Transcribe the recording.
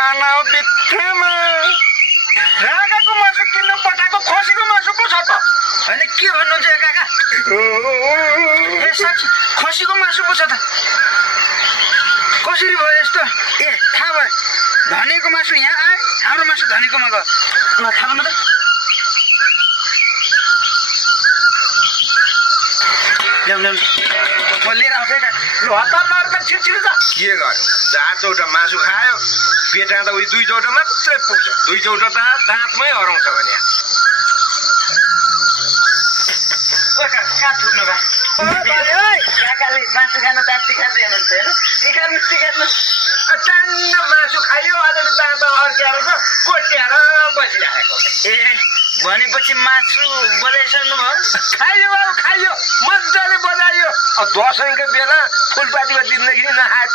खाना बित्थामा रागाको मासु किन्नु पठाएको खसीको मासु पो छ त हैन के भन्नुहुन्छ काका ए साच्चै खसीको मासु पो छ त कसरी भयो यस्तो ए थाहा भयो धनीको मासु यहाँ आए हाम्रो मासु धनीकोमा गयो ल थाहा न त ल्याउनु म लिएर आउँछु है ल हतार मार्दा छिरछिर जा के गर्नु 4 चौटा मासु खायो पेटमा त उही 2 चौटा मात्रै पुग्छ 2 चौटा त दाँतमै हराउँछ भने ओ काका कहाँ थुक्नु भा काकाले मासु खान दाँत तिखार्दै हुनुहुन्छ हैन तिखार्नु अचान्न मासु खायो अहिले दाँत अड्क्याएर त कोट्याएर बसिरहेको ए भनेपछि मासु बजाइसक्नु भयो खायो मजाले बजायो दसैँको बेला फुलपातीमा दिनदेखि नखाएको